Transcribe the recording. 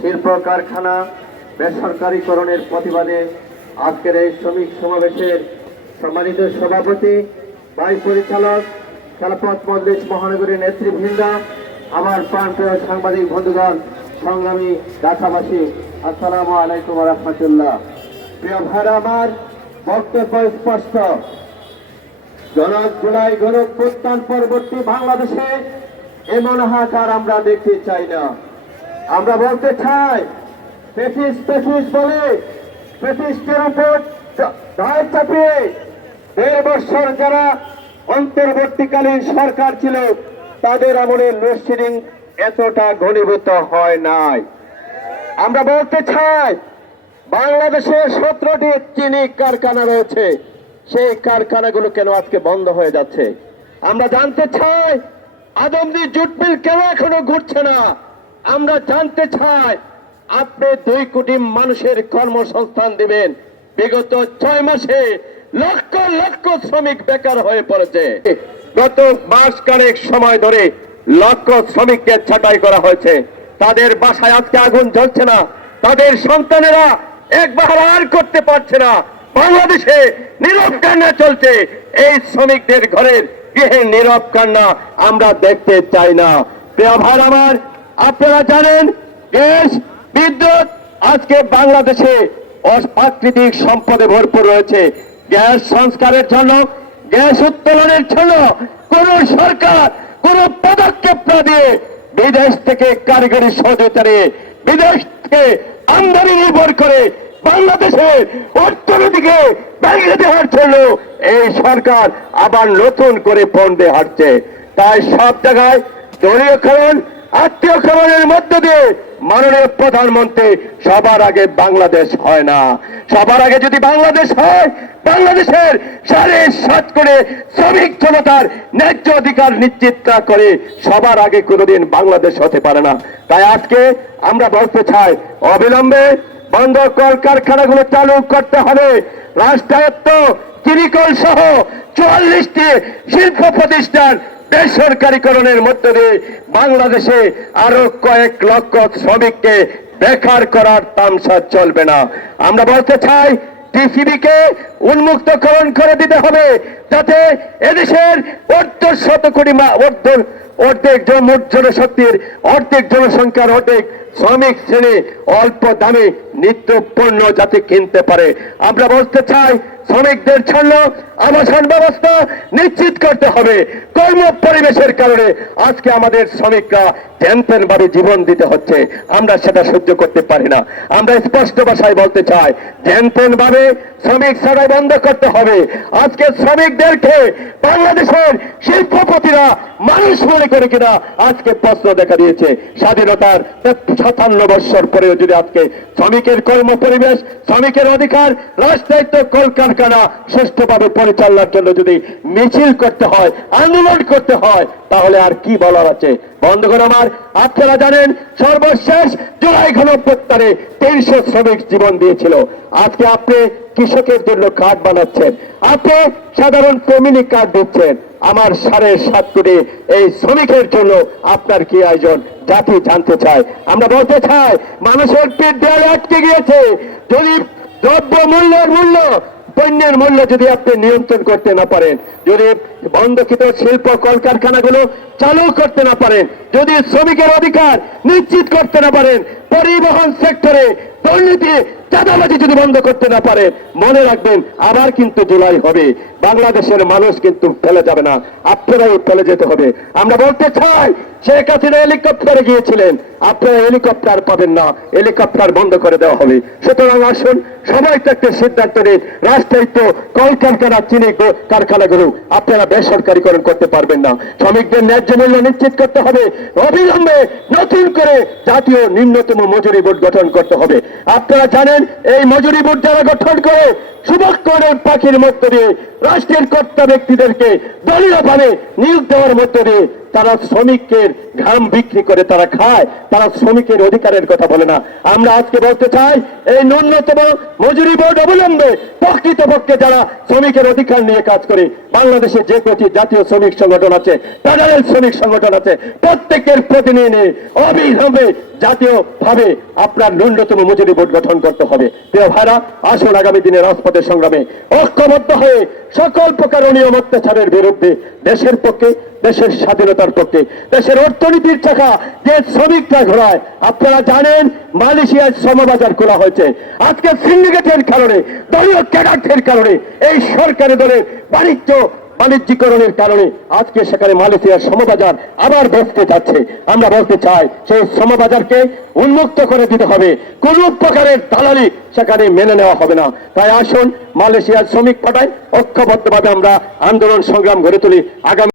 শিল্প কারখানা বেসরকারীকরণের প্রতিবাদে আজকের এই শ্রমিক সমাবেশের সম্মানিত সভাপতি, ভাইস পরিচালক, খেলাফত মজলিস মহানগরীর নেতৃবৃন্দ, আমার প্রাণপ্রিয় সাংবাদিক বন্ধুগণ, সংগ্রামী ঢাকাবাসী, আসসালামু আলাইকুম ওয়া রাহমাতুল্লাহ। প্রিয় ভাইরা আমার, বক্তব্য স্পষ্ট। জুলাই গণঅভ্যুত্থান পরবর্তী বাংলাদেশে এমন হাহাকার আমরা দেখতে চাই না। আমরা বলতে চাই, পেটিস বলে পেটিসের উপর দায় চাপিয়ে 1.5 বছর যারা অন্তর্বর্তীকালীন সরকার ছিল তাদের আমলে লোডশেডিং এতটা ঘনীভূত হয় নাই। আমরা বলতে চাই, বাংলাদেশে 17টি চিনি কারখানা রয়েছে, সেই কারখানাগুলো কেন আজকে বন্ধ হয়ে যাচ্ছে? আমরা জানতে চাই, আদমদি জুট মিল কেন এখনো ঘুরছে না? আমরা জানতে চাই, আপনি 2 কোটি মানুষের কর্মসংস্থান দিবেন, বিগত 6 মাসে লক্ষ লক্ষ শ্রমিক বেকার হয়ে পড়েছে। গত মাস কানেক সময় ধরে লক্ষ শ্রমিককে ছাঁটাই করা হয়েছে। তাদের বাসায় আজকে আগুন জ্বলছে না, তাদের সন্তানেরা একবার আর করতে পারছে না। বাংলাদেশে নীরব কান্না চলছে। এই শ্রমিকদের ঘরের গৃহের নীরব কান্না আমরা দেখতে চাই না। প্রিয় ভাই আমার, আপনারা জানেন, গ্যাস, বিদ্যুৎ আজকে বাংলাদেশে প্রাকৃতিক সম্পদে ভরপুর রয়েছে। গ্যাস সংস্কারের জন্য, গ্যাস উত্তোলনের জন্য কোন সরকার কোন পদক্ষেপ না দিয়ে বিদেশ থেকে কারিগরি সহযোগিতা নিয়ে, বিদেশ থেকে আমদানি নির্ভর করে বাংলাদেশের অর্থনীতিকে ভেঙে দেওয়ার জন্য এই সরকার আবার নতুন করে ফোন দিয়ে হাঁটছে। তাই সব জায়গায় দলীয়করণ, আত্মীয়করণের মধ্য দিয়ে মাননীয় প্রধানমন্ত্রী সবার আগে বাংলাদেশ হয় না। সবার আগে যদি বাংলাদেশ হয়, বাংলাদেশের 7.5 কোটি শ্রমিক জনতার ন্যায্য অধিকার নিশ্চিত না করে সবার আগে কোনোদিন বাংলাদেশ হতে পারে না। তাই আজকে আমরা বলতে চাই, অবিলম্বে বন্ধ কলকারখানাগুলো চালু করতে হবে। রাষ্ট্রায়ত্ত চিনিকল সহ 44টি শিল্প প্রতিষ্ঠান বেসরকারীকরণের মধ্য দিয়ে বাংলাদেশে আরো কয়েক লক্ষ শ্রমিককে বেকার করার তামসা চলবে না। আমরা বলতে চাই, টিসিবিকে উন্মুক্তকরণ করে দিতে হবে, যাতে এদেশের 1.25 কোটি অর্ধেক মোট জনশক্তির অর্ধেক জনসংখ্যার অর্ধেক শ্রমিক শ্রেণী অল্প দামে নিত্য পণ্য যাতে কিনতে পারে। আমরা বলতে চাই, শ্রমিকদের জন্য আবাসন ব্যবস্থা নিশ্চিত করতে হবে। কর্ম পরিবেশের কারণে আজকে আমাদের শ্রমিকরা টেনশন ভাবে জীবন দিতে হচ্ছে, আমরা সেটা সহ্য করতে পারি না। আমরা স্পষ্ট ভাষায় বলতে চাই, টেনশন ভাবে শ্রমিক ছাড়াই বন্ধ করতে হবে। আজকে শ্রমিকদেরকে বাংলাদেশের শিল্পপতিরা মানুষ মনে করে কিনা আজকে প্রশ্ন দেখা দিয়েছে। স্বাধীনতার 57 বছর পরেও যদি আজকে শ্রমিকের কর্ম পরিবেশ, শ্রমিকের অধিকার, রাষ্ট্রায়ত্ত কলকারখানা সুষ্ঠুভাবে পরিচালনার জন্য যদি মিছিল করতে হয়, আন্দোলন করতে হয়, তাহলে আর কি বলার আছে? বন্ধুগণ আমার, আপনারা জানেন, সর্বশেষ জুলাই গণঅভ্যুত্থানে 300 শ্রমিক জীবন দিয়েছিল। আজকে আপনি কৃষকের জন্য কার্ড বানাচ্ছেন, আপনি সাধারণ ফ্যামিলি কার্ড দিচ্ছেন। আমার 7.5 কোটি এই শ্রমিকের জন্য আপনার কি আয়োজন জাতি জানতে চায়। আমরা বলতে চাই, মানুষের পেট দেয়ালে আটকে গিয়েছে। যদি দ্রব্য পণ্যের মূল্য যদি আপনি নিয়ন্ত্রণ করতে না পারেন, যদি বন্ধকৃত শিল্প কলকারখানাগুলো চালু করতে না পারেন, যদি শ্রমিকের অধিকার নিশ্চিত করতে না পারেন, পরিবহন সেক্টরে দুর্নীতি, চাঁদাবাজি যদি বন্ধ করতে না পারে, মনে রাখবেন আবার কিন্তু জুলাই হবে। বাংলাদেশের মানুষ কিন্তু ফেলে যাবে না, আপনারাও ফেলে যেতে হবে। আমরা বলতে চাই, শেখ হাসিনা হেলিকপ্টারে গিয়েছিলেন, আপনারা হেলিকপ্টার পাবেন না, হেলিকপ্টার বন্ধ করে দেওয়া হবে। সুতরাং আসুন সবাই তো একটা সিদ্ধান্ত নিন, রাষ্ট্রায়ত্ত কলকারখানা, চিনি কারখানাগুলো আপনারা বেসরকারীকরণ করতে পারবেন না। শ্রমিকদের ন্যায্য মূল্য নিশ্চিত করতে হবে। অবিলম্বে নতুন করে জাতীয় নিম্নতম মজুরি বোর্ড গঠন করতে হবে। আপনারা জানেন, এই মজুরি বোর্ড যারা গঠন করে শুভক্ষণের পাখির মধ্য দিয়ে রাষ্ট্রের কর্তা ব্যক্তিদেরকে দলীয়ভাবে নিয়োগ দেওয়ার মধ্য দিয়ে তারা শ্রমিকের ঘাম বিক্রি করে তারা খায়, তারা শ্রমিকের অধিকারের কথা বলে না। আমরা আজকে বলতে চাই, এই ন্যূনতম মজুরি বোর্ড অবলম্বে প্রকৃতপক্ষে যারা শ্রমিকের অধিকার নিয়ে কাজ করে, বাংলাদেশে যে কটি জাতীয় শ্রমিক সংগঠন আছে, ফেডারেল শ্রমিক সংগঠন আছে, প্রত্যেকের প্রতিনিধি নিয়ে অবিলম্বে জাতীয়ভাবে আপনার ন্যূনতম মজুরি বোর্ড গঠন করতে হবে। প্রিয় ভাইরা, আসুন আগামী দিনে রাজপথের সংগ্রামে ঐক্যবদ্ধ হয়ে সকল প্রকার অনিয়ম অত্যাচারের বিরুদ্ধে দেশের পক্ষে, দেশের স্বাধীনতার পক্ষে, দেশের অর্থনীতির চাকা যে শ্রমিকরা ঘোরায়। আপনারা জানেন মালয়েশিয়ায় শ্রমবাজার খোলা হয়েছে। আজকে সিন্ডিকেটের কারণে, দলীয় ক্যাডারদের কারণে, এই সরকারি দলের বাণিজ্যিকরণের কারণে আজকে সেখানে মালয়েশিয়ার শ্রমবাজার আবার বসতে যাচ্ছে। আমরা বলতে চাই, সেই শ্রমবাজারকে উন্মুক্ত করে দিতে হবে, কোন প্রকারের দালালি সেখানে মেনে নেওয়া হবে না। তাই আসুন মালয়েশিয়ার শ্রমিক পাঠায় ঐক্যবদ্ধভাবে আমরা আন্দোলন সংগ্রাম গড়ে তুলি। আগামী